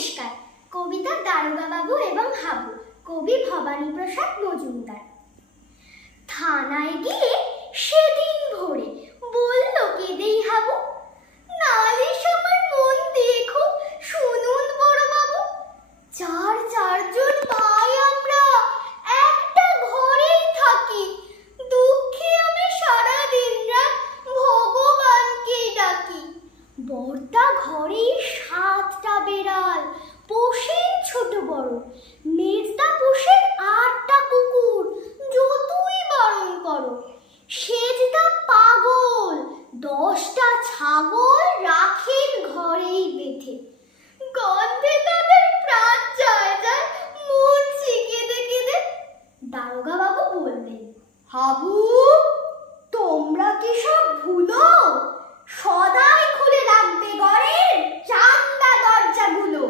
নমস্কার। কবিতা দারোগা বাবু এবং হাবু, কবি ভবানী প্রসাদ মজুমদার। থানায় গিয়ে সেদিন ভোরে বলল কেঁদেই হাবু, নালিশ আমার মন দিয়ে খুব শুনুন বড় বাবু। চারজন ভাই আমরা একটা ঘরেই থাকি, দুঃখে আমি সারাদিন রাত ভগবানকে ডাকি। বড়টা ঘরে 7টা বেড়াল, পোষেন ছোট বড়, মেজদা পোষেন 8টা কুকুর, যতই বারণ করো। সেজদা পাগল, 10টা ছাগল রাখেন ঘরেই বেঁধে। গন্ধে তাদের প্রাণ যায় যায়, মরছি কেঁদে কেঁদে। দারোগা বাবু বললেন, হাবু তোমরা কি সব ভুলো? সদাই খুলে রাখবে ঘরের চান্দা দরজাগুলো।